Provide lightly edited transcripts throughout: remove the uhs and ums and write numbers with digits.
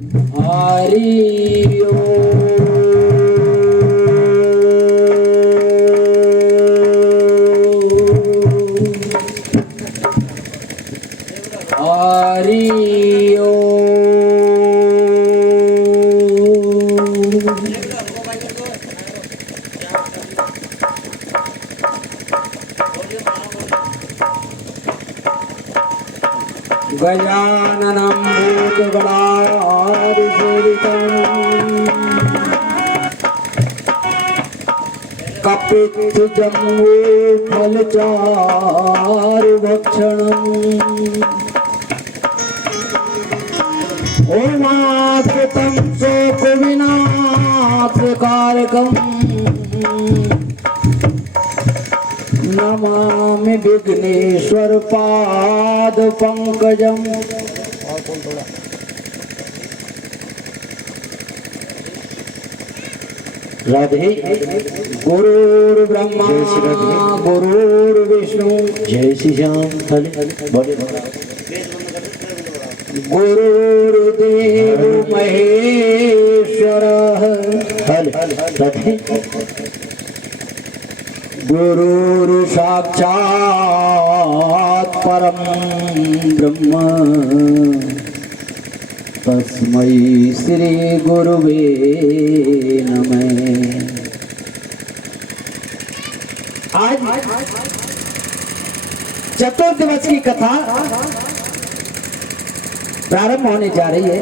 हरि गजाननं भूतगणाधिसेवितं कपित्थजम्बूफलचारुभक्षणम् होमाकृतं शोकविनाशकारकम् नमामि विघ्नेश्वर पाद पंकजम। राधे। गुरुर्ब्रह्मा गुरुर्विष्णु जय श्री श्याम। गुरुर्देव महेश्वरः राधे। गुरुर् साक्षात् परम ब्रह्म तस्मै श्री गुरुवे नमः। आज चतुर्दिवस की कथा प्रारंभ होने जा रही है।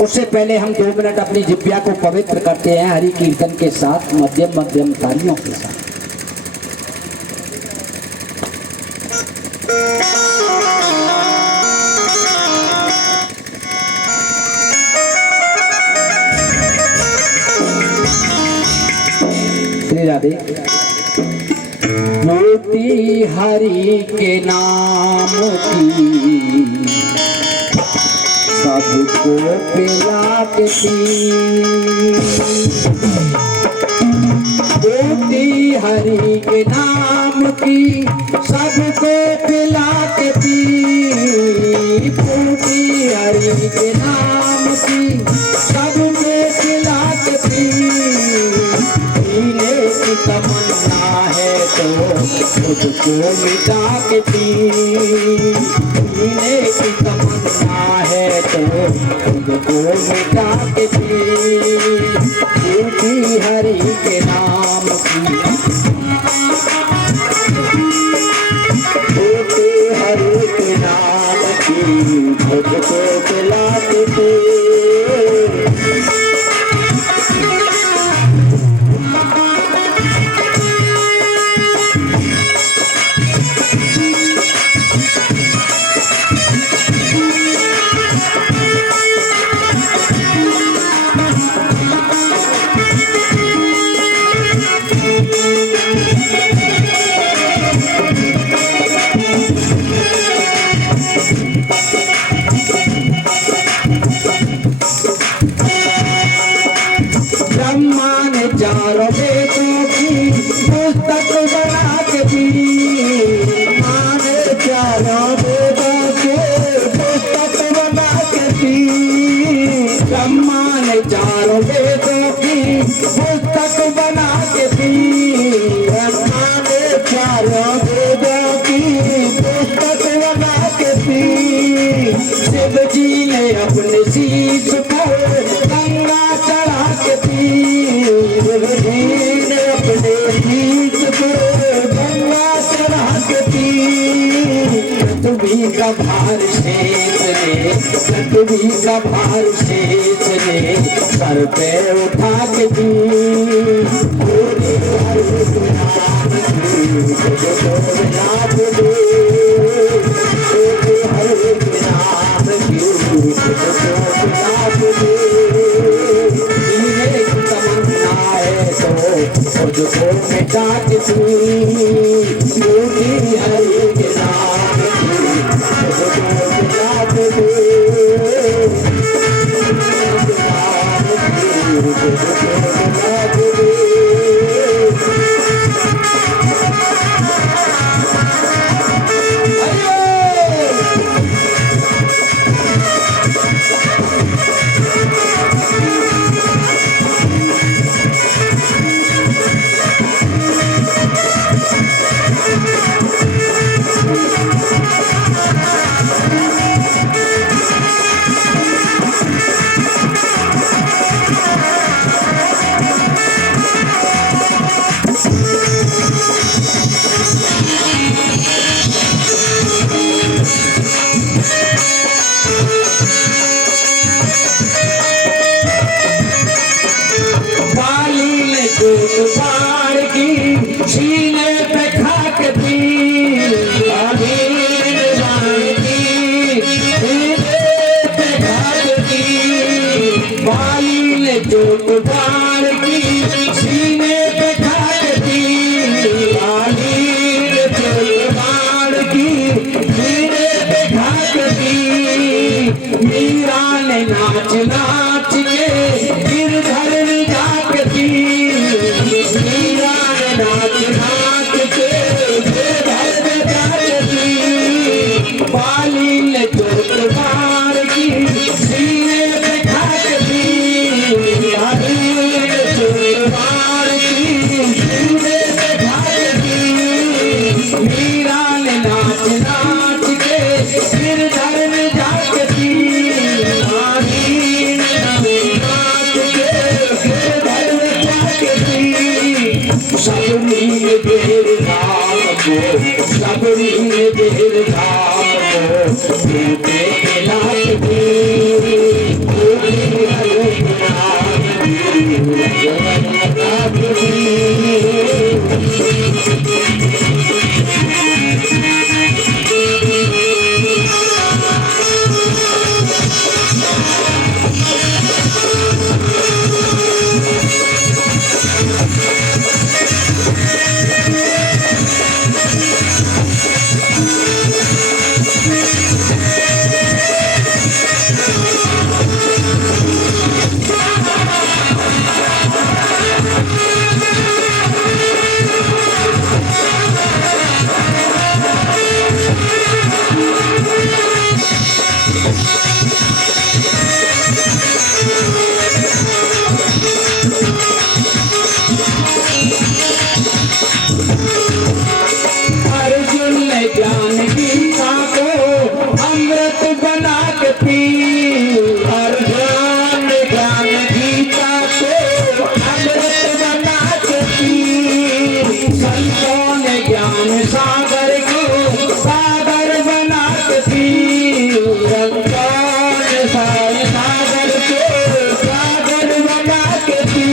उससे पहले हम 2 मिनट अपनी जिह्वा को पवित्र करते हैं हरि कीर्तन के साथ, मध्यम मध्यम तालियों के साथ। श्री राधे। मोती हरि के नाम की सबको पिला के पी, मोती हरि के नाम की सबको पिला के पी, मोती हरि के नाम की सबको पिला के पी। पीने की तमन्ना है तो मुझको मिटा के पी, पीने की तमन्ना है तो मुझको मिटा के पी। मोती हरि के नाम की, मोती हरि के नाम की मुझको पिला के पी। ब्रह्मा ने 4 वेदों की पुस्तक बना के दी, माँ ने 4 वेदों के पुस्तक बना के दी। ब्रह्मा ने 4 वेदों की पुस्तक बना के दी, ब्रह्मा ने 4 वेदों की पुस्तक बना के दी। शिव जी ने अपने शीश पर गंगा चढ़ा के पी, शिव जी ने अपने शीश पर गंगा चढ़ा के पी। पृथ्वी का भार शेष ने, पृथ्वी का भार शेष ने सर पे उठा के पी। मुझको मिटा के तू, मोती हरि के नाम की मुझको मिटा के तू, मुझको मिटा के तू। हरि मीरा ने नाच नाच के गिरधर ने जागती, मीरा ने नाच नाच के गिरधर ने जागती, बाली ने चोट मार की सीने पे खाती, बाली ने चोट मार की सीने पे खाती, मीरा ने नाच नाच के गिरधर ने जागती, नारी ने नाच के गिरधर ने जागती, सबरी ने बेर धाम को, सबरी ने बेर धाम को भूते खिलाती, भूते खिलाती। अर्जुन ने ज्ञान गीता को अमृत बना के पी, अर्जुन ने ज्ञान गीता को अमृत बना के पी, संतों ने ज्ञान सागर को सागर बना के पी, संतों ने सागर को सागर बना के पी,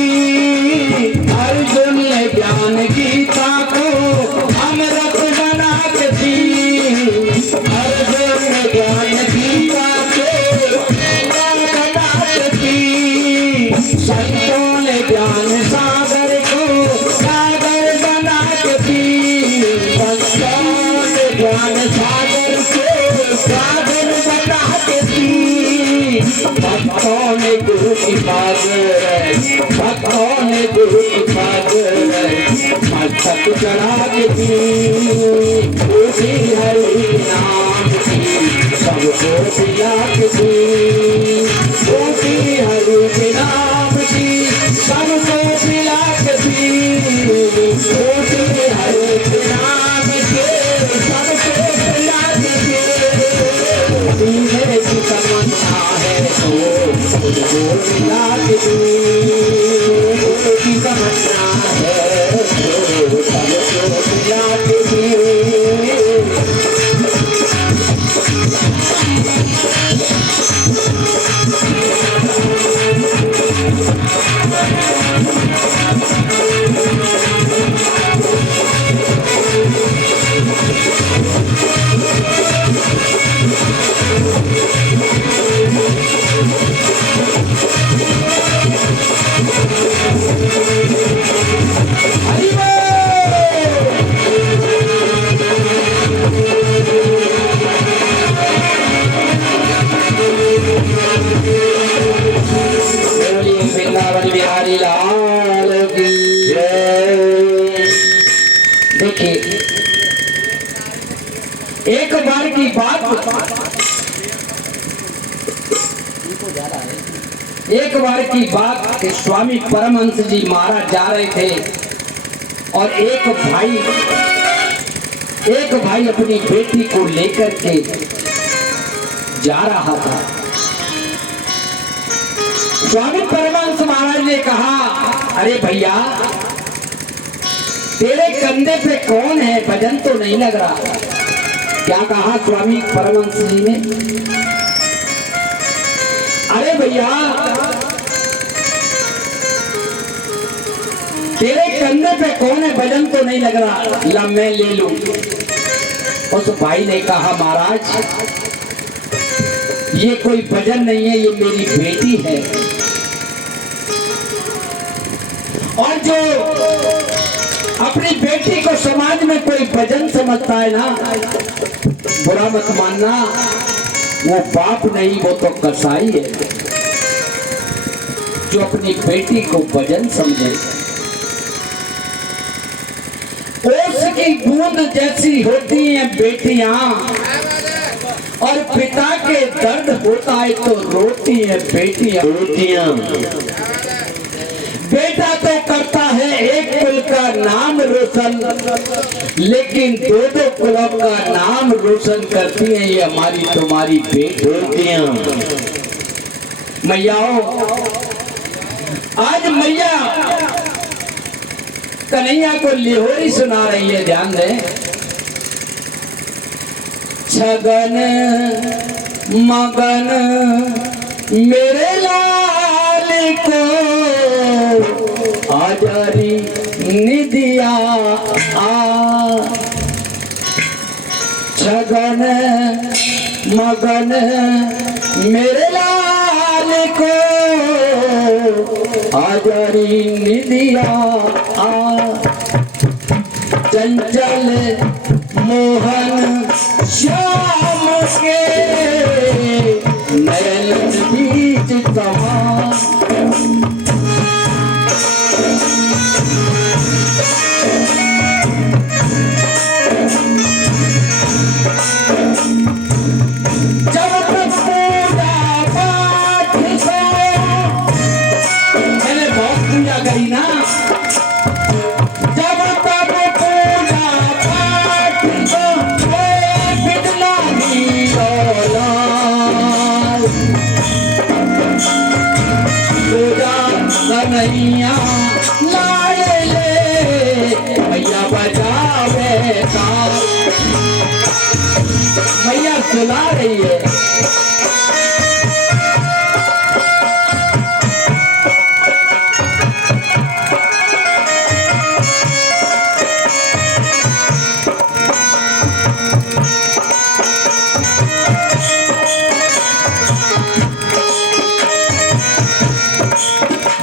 अर्जुन ने ज्ञान गीता को अमृत बना के पी, अर्जुन ने ज्ञान गीता को अमृत बना के पी, संतों ने ज्ञान सागर को सागर बना के पी, संतों ने ज्ञान सागर को सागर बना के पी, भक्तों ने गुरु की बागर, भक्तों ने गुरु की बागर मस्तक चढ़ा के पी, उसी हरि नाम की सबको पिला के पी, उसी हरि के नाम की सबको पिला के पी, उसी हरि के नाम के सबको पिला के पी, पीने की तमन्ना है तो मुझको पिला के पी, की तमन्ना है तो सबको पिला के पी। देखिए एक बार की बात, एक बार की बात कि स्वामी परमहंस जी महाराज जा रहे थे और एक भाई अपनी बेटी को लेकर के जा रहा था। स्वामी परमहंस महाराज ने कहा, अरे भैया तेरे कंधे पे कौन है, वजन तो नहीं लग रहा। क्या कहा स्वामी परमहंस जी ने, अरे भैया तेरे कंधे पे कौन है, वजन तो नहीं लग रहा, ला मैं ले लूं। उस भाई ने कहा, महाराज ये कोई वजन नहीं है, ये मेरी बेटी है। और जो अपनी बेटी को समाज में कोई वजन समझता है ना, बुरा मत मानना, वो बाप नहीं, वो तो कसाई है जो अपनी बेटी को भजन समझे। ओस की बूंद जैसी होती हैं बेटियां, और पिता के दर्द होता है तो रोती है बेटियां। बेटा तो करता है एक कुल का नाम रोशन, लेकिन दो दो कुलों का नाम रोशन करती हैं ये हमारी तुम्हारी बेटियां। मैयाओ, आज मैया कन्हैया को लिहोरी सुना रही है, ध्यान दें। छगन मगन मेरे लाल को आजारी निदिया आ। छगन मगन मेरे लाल को आजारी निदिया आ। चंचल मोहन श्याम के नयन बीच समा। जब तक पूजा पाठ को, मैंने बहुत पूजा करी ना, जब तक पूजा पाठ को बिगला ही औलाद। पूजा कन्हैया लाए ले मैया बजावे का। मैया सुना रही है।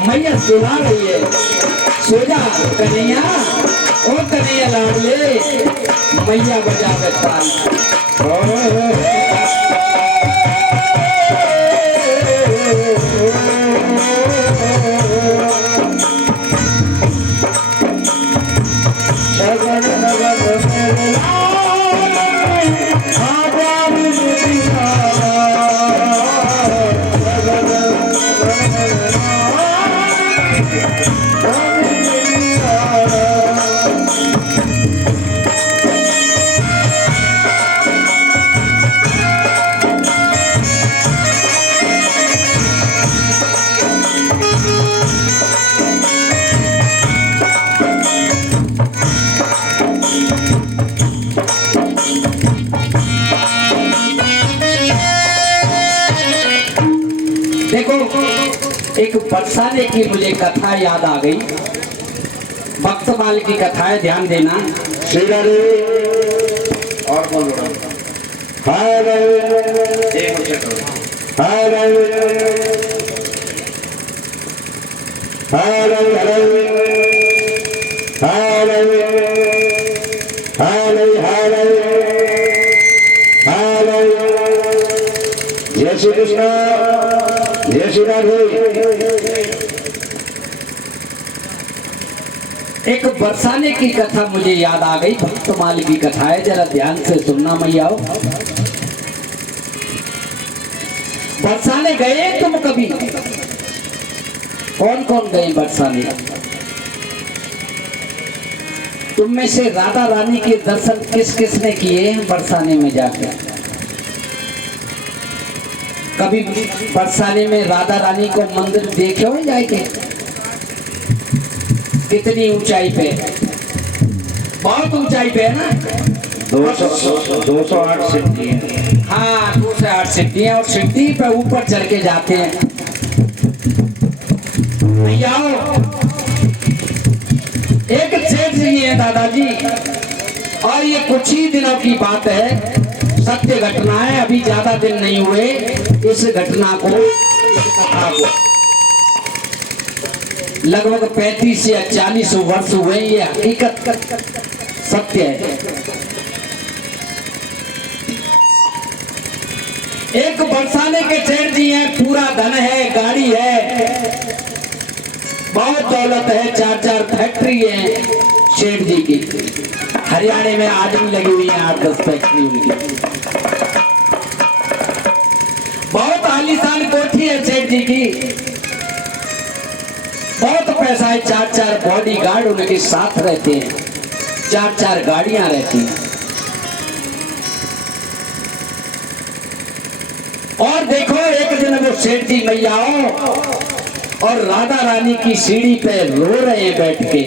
मैया सुना रही है। सोजा कन्हैया, ओ कन्हैया लाडले, मैया बजावे ताल। देखो, एक बरसाने की मुझे कथा याद आ गई। भक्तमाल की कथा है, ध्यान देना। और बोलो जय श्री कृष्ण, जय श्री राधे। एक बरसाने की कथा मुझे याद आ गई। भक्तमाल की कथा है, जरा ध्यान से सुनना मैयाओ। बरसाने गए तुम कभी? कौन कौन गए बरसाने? तुम में से राधा रानी के दर्शन किस किस ने किए बरसाने में जाकर? कभी बरसाने में राधा रानी को मंदिर देखे हो जाके? कितनी ऊंचाई पे? बहुत ऊंचाई पे है ना। 208 सीढ़ी है। हाँ, 208 सीढ़ियां, और सीढ़ी पे ऊपर चढ़ के जाते हैं। आओ, एक सेठ जी है दादाजी, और ये कुछ ही दिनों की बात है, सत्य घटना है, अभी ज्यादा दिन नहीं हुए इस घटना को, लगभग 35 या 40 वर्ष हुए। ये हकीकत सत्य है। एक बरसाने के सेठ जी हैं, पूरा धन है, गाड़ी है, बहुत दौलत है, 4-4 फैक्ट्री है सेठ जी की। हरियाणा में आदमी लगी हुई है 8-10 फैक्ट्री उनकी। बहुत आलीशान कोठी है सेठ जी की, बहुत पैसा है, 4-4 बॉडी गार्ड उनके साथ रहते हैं, 4-4 गाड़ियां रहती हैं। और देखो एक दिन वो सेठ जी मैयाओ और राधा रानी की सीढ़ी पे रो रहे हैं बैठ के।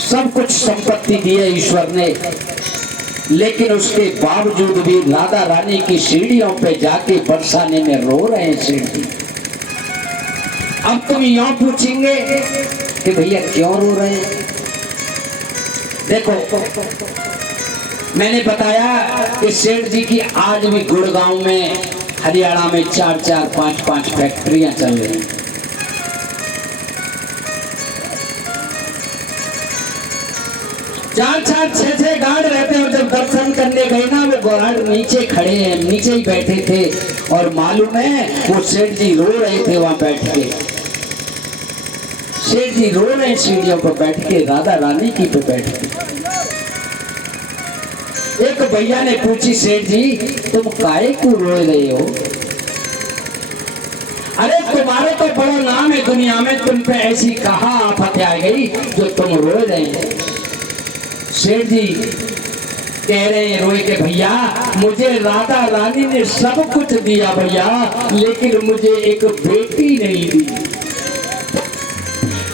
सब कुछ संपत्ति दी है ईश्वर ने, लेकिन उसके बावजूद भी राधा रानी की सीढ़ियों पे जाके बरसाने में रो रहे हैं सेठ जी। अब तुम यूं पूछेंगे कि भैया क्यों रो रहे हैं? देखो मैंने बताया कि सेठ जी की आज भी गुड़गांव में, हरियाणा में 4-4, 5-5 फैक्ट्रियां चल रही हैं। 4-4, 6-6 गार्ड रहते हैं। जब दर्शन करने गए ना, वो गार्ड नीचे खड़े हैं, नीचे ही बैठे थे, और मालूम है वो सेठ जी रो रहे थे वहां बैठ के। सेठ जी रो रहे हैं सीढ़ियों पर बैठ के, राधा रानी की पे बैठ के। एक भैया ने पूछी, सेठ जी तुम काहे को रो रहे हो? अरे तुम्हारा तो बड़ा नाम है दुनिया में, तुम पे ऐसी कहाँ आफत आ गई जो तुम रो रहे हैं? सेठ जी कह रहे हैं रोए के, भैया मुझे राधा रानी ने सब कुछ दिया भैया, लेकिन मुझे एक बेटी नहीं दी।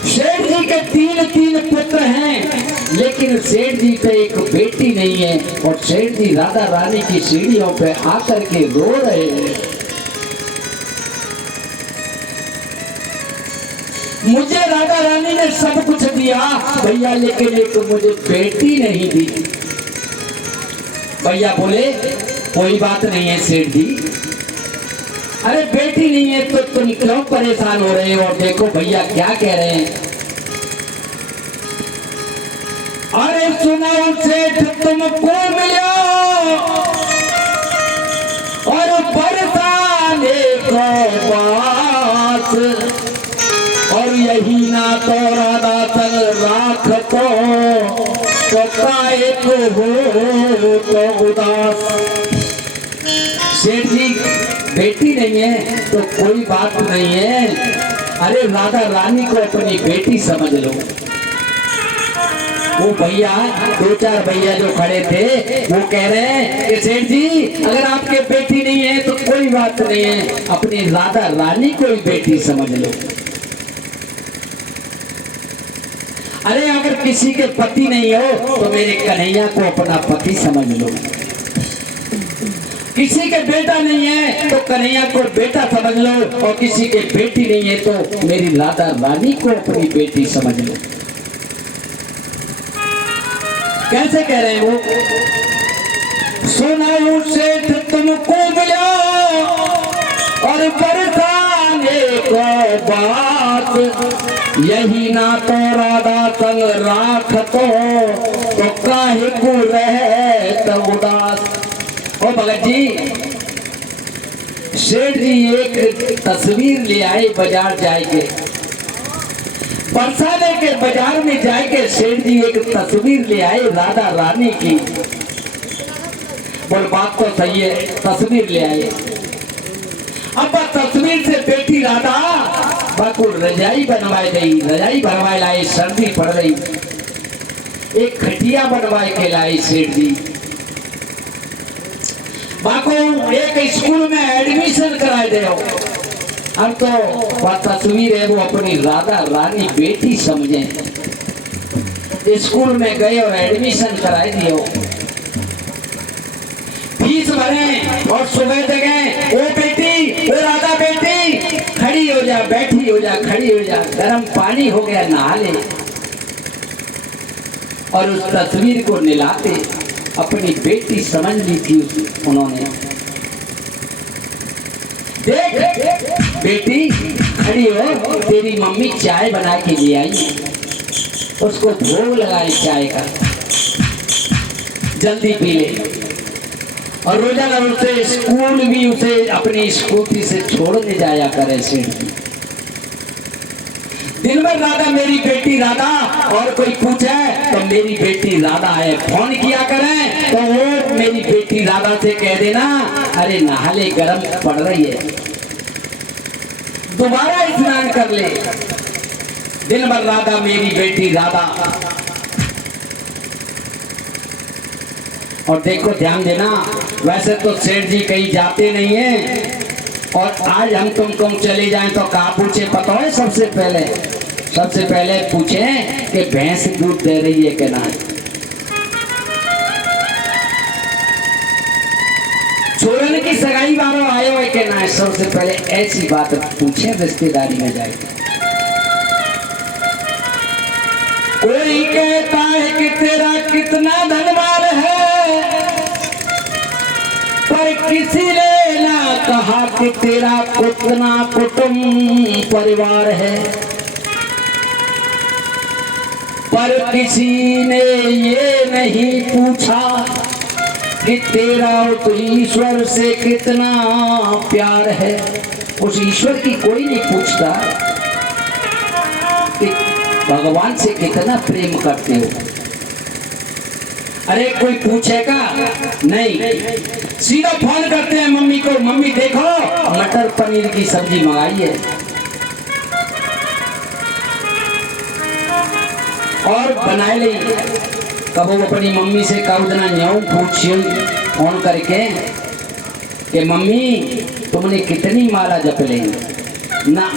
सेठ जी के 3 पुत्र हैं, लेकिन सेठ जी पे एक बेटी नहीं है, और सेठ जी राधा रानी की सीढ़ियों पे आकर के रो रहे हैं। मुझे राधा रानी ने सब कुछ दिया भैया, लेकिन एक मुझे बेटी नहीं दी। भैया बोले कोई बात नहीं है सेठ जी, अरे बेटी नहीं है तो तुम क्यों परेशान हो रहे हो? और देखो भैया क्या कह रहे हैं, अरे सुनो सेठ तुमको मिलो और बरसाने को पास, और यही ना तो राधा संग राख तो काहे को हो तो उदास। सेठ जी बेटी नहीं है तो कोई बात नहीं है, अरे राधा रानी को अपनी बेटी समझ लो। वो भैया 2-4 भैया जो खड़े थे वो कह रहे हैं कि सेठ जी अगर आपके बेटी नहीं है तो कोई बात नहीं है, अपनी राधा रानी को ही बेटी समझ लो। अरे अगर किसी के पति नहीं हो तो मेरे कन्हैया को अपना पति समझ लो। किसी के बेटा नहीं है तो कन्हैया को बेटा समझ लो, और किसी के बेटी नहीं है तो मेरी राधा रानी को अपनी बेटी समझ लो। कैसे कह रहे हैं वो, सुनाऊं सेठ तुमको मिलो और बरसाने को बात, यही ना तो राधा संग राख तो काहे को रहे तो उदास। ओ भगत जी, सेठ जी एक तस्वीर ले आए बाजार जाके, बरसाने के बाजार में जाके सेठ जी एक तस्वीर ले आए राधा रानी की। बोल बात तो सही है, तस्वीर ले आए। अब तस्वीर से बेटी राधा बाको रजाई बनवाई गई, रजाई बनवाए लाए, सर्दी पड़ रही, एक खटिया बनवाए के लाए सेठ जी। बाको एक स्कूल में एडमिशन कराए दे। अब तो वह तस्वीर है वो अपनी राधा रानी बेटी समझे, स्कूल में गए और एडमिशन कराए दिए, फीस भरे और सुबह जगह ओ बेटी, ओ राधा बेटी खड़ी हो जा, बैठी हो जा, खड़ी हो जा, गर्म पानी हो गया नहा ले, और उस तस्वीर को निलाते अपनी बेटी समझ ली थी उन्होंने। देख बेटी खड़ी हो, तेरी मम्मी चाय बना के ले आई, उसको भोग लगाए चाय का, जल्दी पी ले। और रोजाना उसे स्कूल भी उसे अपनी स्कूटी से छोड़ने जाया करे सेठ जी। दिन भर राधा मेरी बेटी राधा, और कोई पूछे तो मेरी बेटी राधा है, फोन किया करें तो वो मेरी बेटी राधा से कह देना अरे नहा ले, गर्म पड़ रही है, दोबारा स्नान कर ले। दिन भर राधा मेरी बेटी राधा। और देखो ध्यान देना, वैसे तो सेठ जी कहीं जाते नहीं हैं, और आज हम तुम चले जाएं तो कहाँ पूछे पता है? सबसे पहले पूछे कि भैंस दूध दे रही है कि ना, छोरन की सगाई वालों आए हुए कि ना, सबसे पहले ऐसी बात पूछे रिश्तेदारी में जाए। कोई कहता है कि तेरा कितना धनवान है, पर किसी ने ना कहा कि तेरा कितना कुटुंब परिवार है, पर किसी ने ये नहीं पूछा कि तेरा तो ईश्वर से कितना प्यार है। उस ईश्वर की कोई नहीं पूछता कि भगवान से कितना प्रेम करते हो। अरे कोई पूछेगा नहीं, सीधा फोन करते हैं मम्मी को, मम्मी देखो मटर पनीर की सब्जी मंगाई है, और बनाए ले। कब वो अपनी मम्मी से कहा न्याऊ पूछिए फोन करके कि मम्मी तुमने कितनी माला जप ली ना,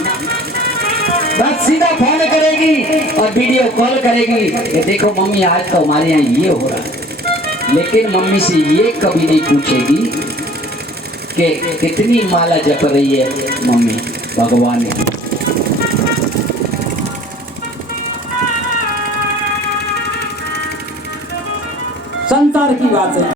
बस सीधा फोन करेगी और वीडियो कॉल करेगी कि देखो मम्मी आज तो हमारे यहाँ ये हो रहा है, लेकिन मम्मी से ये कभी नहीं पूछेगी कि कितनी माला जप रही है मम्मी भगवान ने। संसार की बात है।